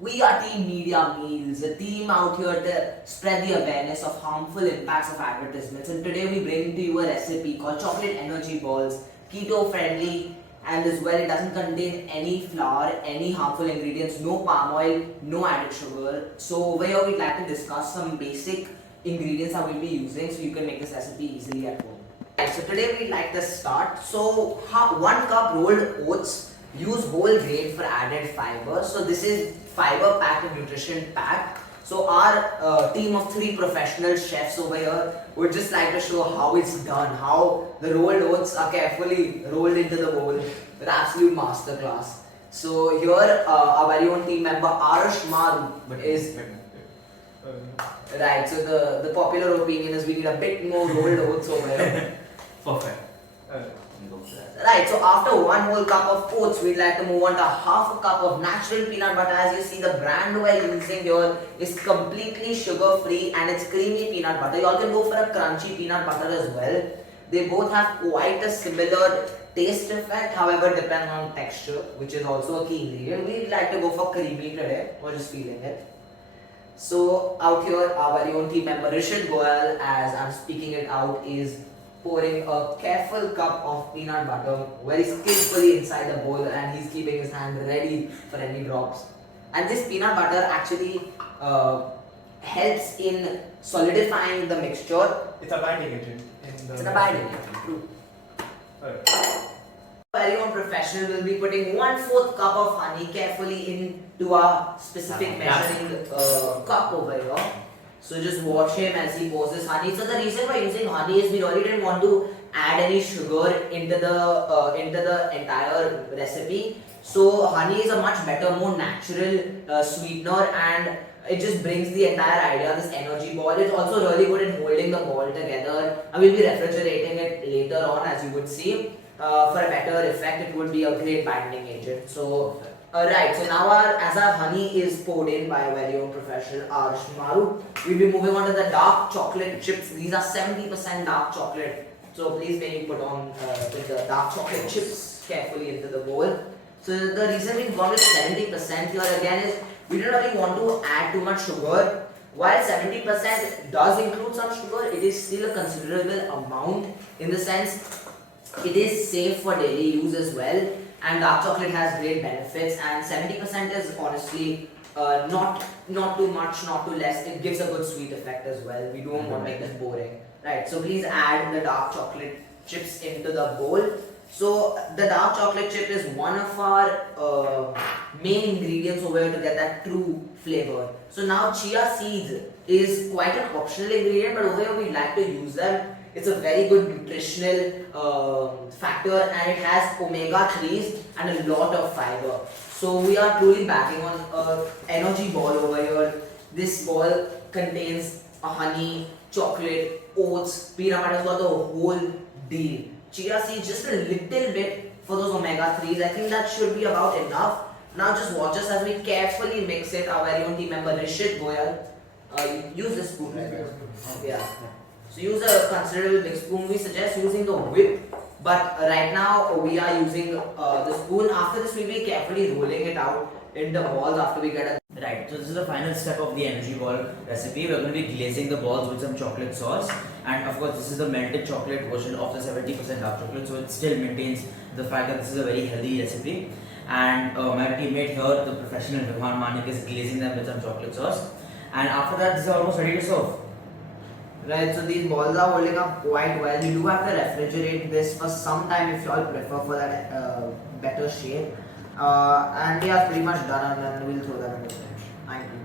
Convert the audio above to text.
We are Team Media Meals, a team out here to spread the awareness of harmful impacts of advertisements. And today we bring to you a recipe called chocolate energy balls, keto friendly, and as well it doesn't contain any flour, any harmful ingredients, no palm oil, no added sugar. So over here we'd like to discuss some basic ingredients that we'll be using so you can make this recipe easily at home. Right, so today we'd like to start. So 1 cup rolled oats. Use whole grain for added fiber. So this is fiber packed and nutrition packed. So our team of 3 professional chefs over here would just like to show how it's done, how the rolled oats are carefully rolled into the bowl with absolute masterclass. So here our very own team member Arush Maru is right. So the popular opinion is we need a bit more rolled oats over here. Perfect. Right, so after 1 whole cup of oats, we'd like to move on to half a cup of natural peanut butter. As you see, the brand we're using here is completely sugar free and it's creamy peanut butter. You all can go for a crunchy peanut butter as well. They both have quite a similar taste effect, however, depending on texture, which is also a key ingredient. We'd like to go for creamy today. We're just feeling it. So out here, our very own team member Rishit Goyal, as I'm speaking it out, is pouring a careful cup of peanut butter very skillfully inside the bowl, and he's keeping his hand ready for any drops. And this peanut butter actually helps in solidifying the mixture. It's a binding agent. It's an abiding agent. True. Very own professional will be putting 1/4 cup of honey carefully into a specific measuring cup over here. So just watch him as he pours this honey. So the reason we're using honey is we really didn't want to add any sugar into the entire recipe. So honey is a much better, more natural sweetener, and it just brings the entire idea, this energy ball. It's also really good in holding the ball together. And we'll be refrigerating it later on, as you would see. For a better effect, it would be a great binding agent. So. Right, so now as our honey is poured in by a very own professional Arush Maru, we'll be moving on to the dark chocolate chips. These are 70% dark chocolate. So please may you put the dark chocolate chips carefully into the bowl. So the reason we've gone with 70% here again is we don't really want to add too much sugar. While 70% does include some sugar, it is still a considerable amount in the sense it is safe for daily use as well. And dark chocolate has great benefits, and 70% is honestly not too much, not too less. It gives a good sweet effect as well. We don't want to make this boring, right? So please add the dark chocolate chips into the bowl. So the dark chocolate chip is one of our main ingredients over here to get that true flavor. So now chia seeds is quite an optional ingredient, but over here we like to use them. It's a very good nutritional factor, and it has omega-3s and a lot of fiber. So we are truly backing on an energy ball over here. This ball contains a honey, chocolate, oats, peanut butter, got the whole deal. Chia seeds just a little bit for those omega-3s. I think that should be about enough. Now just watch us as we carefully mix it. Our very own team member Rishit Goyal. Use this spoon right there. Yeah. So use a considerable big spoon. We suggest using the whip, but right now we are using the spoon. After this, we'll be carefully rolling it out into balls after we get a... Right, so this is the final step of the energy ball recipe. We're going to be glazing the balls with some chocolate sauce, and of course this is the melted chocolate version of the 70% dark chocolate, so it still maintains the fact that this is a very healthy recipe. And my teammate here, the professional Vibhan Manik, is glazing them with some chocolate sauce, and after that this is almost ready to serve. Right, so these balls are holding up quite well. You do have to refrigerate this for some time if you all prefer for that better shape. And we are pretty much done, and then we'll throw them in the fridge. Thank you.